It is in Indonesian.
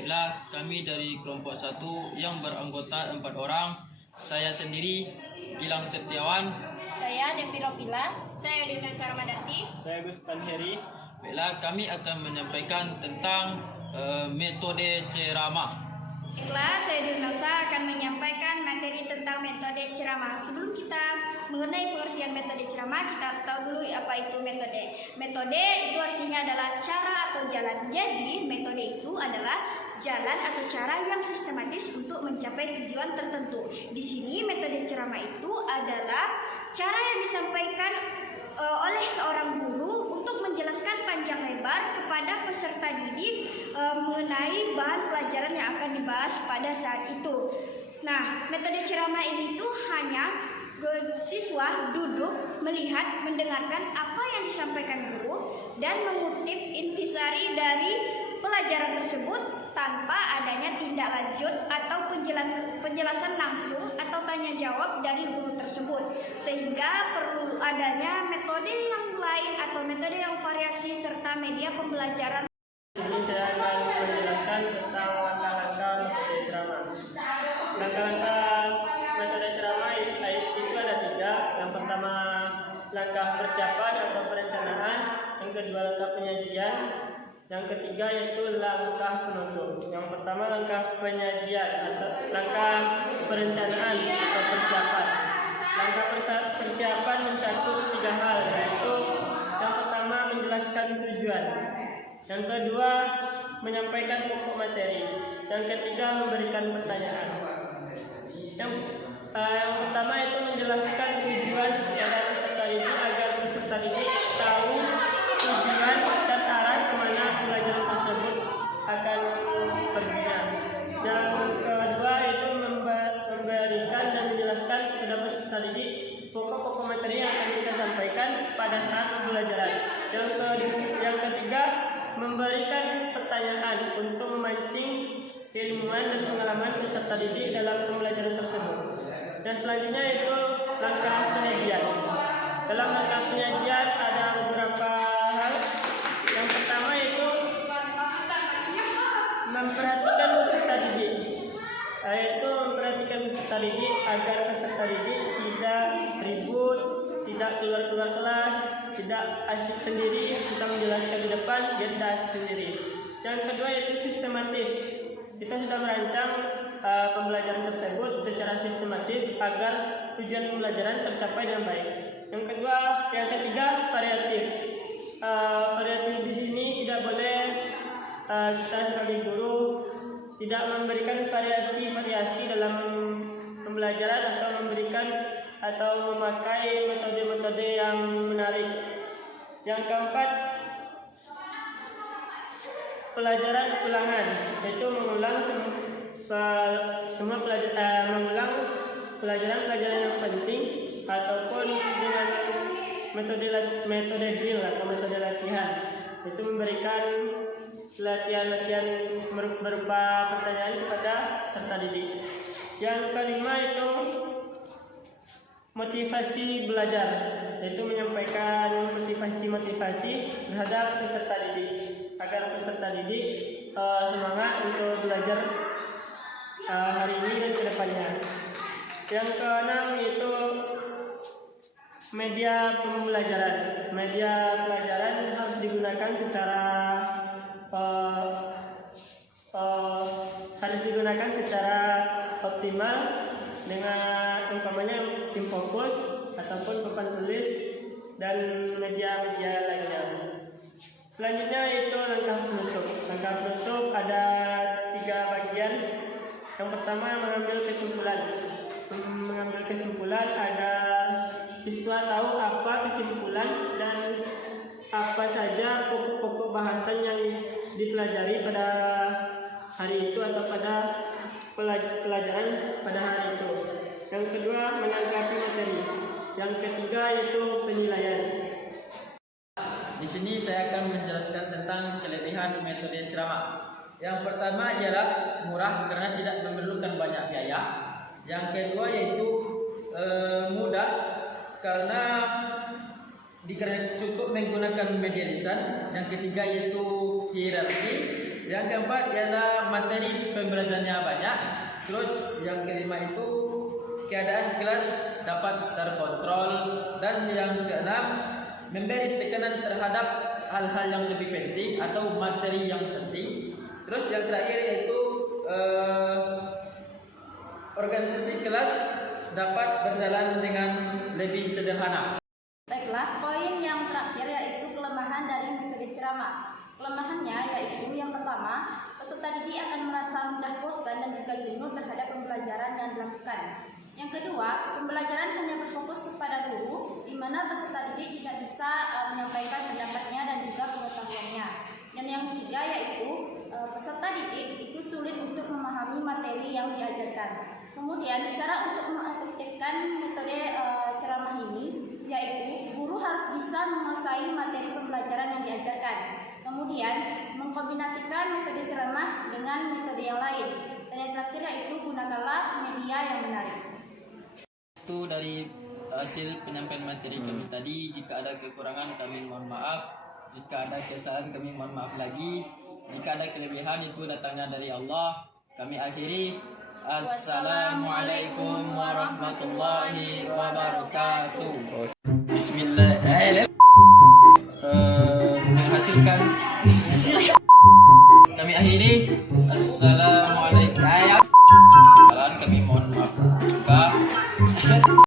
Baiklah, kami dari kelompok 1 yang beranggota 4 orang. Saya sendiri, Gilang Setiawan. Saya Devi Ropila. Saya Dina Sarmadati. Saya Gus Panheri. Baiklah, kami akan menyampaikan tentang metode ceramah. Baiklah, saya Dirnausa akan menyampaikan materi tentang metode ceramah. Sebelum kita mengenai pengertian metode ceramah, kita harus tahu dulu apa itu metode. Metode itu artinya adalah cara atau jalan. Jadi, metode itu adalah jalan atau cara yang sistematis untuk mencapai tujuan tertentu. Di sini metode ceramah itu adalah cara yang disampaikan oleh seorang guru untuk menjelaskan panjang lebar kepada peserta didik mengenai bahan pelajaran yang akan dibahas pada saat itu. Nah, metode ceramah ini tuh hanya siswa duduk, melihat, mendengarkan apa yang disampaikan guru dan mengutip intisari dari pelajaran tersebut tanpa adanya tindak lanjut atau penjelasan langsung atau tanya jawab dari guru tersebut, sehingga perlu adanya metode yang lain atau metode yang variasi serta media pembelajaran. Ini saya akan menjelaskan tentang langkah-langkah metode ceramah. Langkah-langkah metode ceramah itu ada 3. Yang pertama, langkah persiapan atau perencanaan. Yang kedua, langkah penyajian. Yang ketiga yaitu langkah penutup. Yang pertama, langkah penyajian atau langkah perencanaan atau persiapan. Langkah persiapan mencakup 3 hal, yaitu yang pertama, menjelaskan tujuan. Yang kedua, menyampaikan pokok materi. Yang ketiga, memberikan pertanyaan. Yang pertama itu menjelaskan tujuan kepada peserta didik agar peserta didik tahu tujuan dan arah kemana pelajaran tersebut akan pergi. Yang kedua itu memberikan dan menjelaskan kepada peserta didik pokok-pokok materi yang akan kita sampaikan pada saat pembelajaran. Yang ketiga, memberikan pertanyaan untuk memancing keilmuan dan pengalaman peserta didik dalam pembelajaran tersebut. Dan selanjutnya itu langkah penyajian. Dalam langkah penyajian ada beberapa hal. Yang pertama itu memperhatikan peserta didik, yaitu memperhatikan peserta didik agar peserta didik tidak ribut, tidak keluar kelas, tidak asik sendiri. Kita menjelaskan di depan, dia tidak asik sendiri. Yang kedua yaitu sistematis. Kita sudah merancang pembelajaran tersebut secara sistematis agar tujuan pembelajaran tercapai dengan baik. Yang ketiga variatif. Variatif di sini tidak boleh kita sebagai guru tidak memberikan variasi dalam pembelajaran atau memakai metode-metode yang menarik. Yang keempat, pelajaran ulangan, yaitu mengulang mengulang pelajaran-pelajaran yang penting ataupun dengan metode drill atau metode latihan, itu memberikan latihan berupa pertanyaan kepada peserta didik. Yang kelima itu motivasi belajar, yaitu menyampaikan motivasi terhadap peserta didik agar peserta didik semangat untuk belajar hari ini dan kedepannya. Yang keenam yaitu media pembelajaran. Media pelajaran harus digunakan secara optimal dengan umpamanya tim fokus ataupun papan tulis dan media-media lainnya. Selanjutnya yaitu langkah penutup. Langkah penutup ada 3 bagian. Yang pertama, mengambil kesimpulan agar siswa tahu apa kesimpulan dan apa saja pokok-pokok bahasan yang dipelajari pada hari itu atau pada pelajaran pada hari itu. Yang kedua, menanggapi materi. Yang ketiga yaitu penilaian. Di sini saya akan menjelaskan tentang kelebihan metode ceramah. Yang pertama ialah murah karena tidak memerlukan banyak biaya. Yang kedua yaitu mudah karena cukup menggunakan media lisan. Yang ketiga yaitu hierarki. Yang keempat ialah materi pembelajarannya banyak. Terus yang kelima itu keadaan kelas dapat terkontrol. Dan yang keenam memberi tekanan terhadap hal-hal yang lebih penting atau materi yang penting. Terus yang terakhir yaitu organisasi kelas dapat berjalan dengan lebih sederhana. Baiklah, poin yang terakhir yaitu kelemahan dari metode ceramah. Kelemahannya yaitu yang pertama, peserta didik akan merasa mudah bosan dan juga jenuh terhadap pembelajaran yang dilakukan. Yang kedua, pembelajaran hanya berfokus kepada guru, di mana peserta didik tidak bisa menyampaikan pendapatnya dan juga pengetahuannya. Dan yang ketiga yaitu peserta didik itu sulit untuk memahami materi yang diajarkan. Kemudian cara untuk mengefektifkan metode ceramah ini yaitu guru harus bisa menguasai materi pembelajaran yang diajarkan. Kemudian mengkombinasikan metode ceramah dengan metode yang lain. Dan yang terakhir yaitu gunakanlah media yang menarik. Itu dari hasil penyampaian materi kami tadi. Jika ada kekurangan kami mohon maaf. Jika ada kesalahan kami mohon maaf lagi. Jika ada kelebihan itu datangnya dari Allah. Kami akhiri. Assalamualaikum warahmatullahi wabarakatuh. Bismillah. Menghasilkan kami akhiri.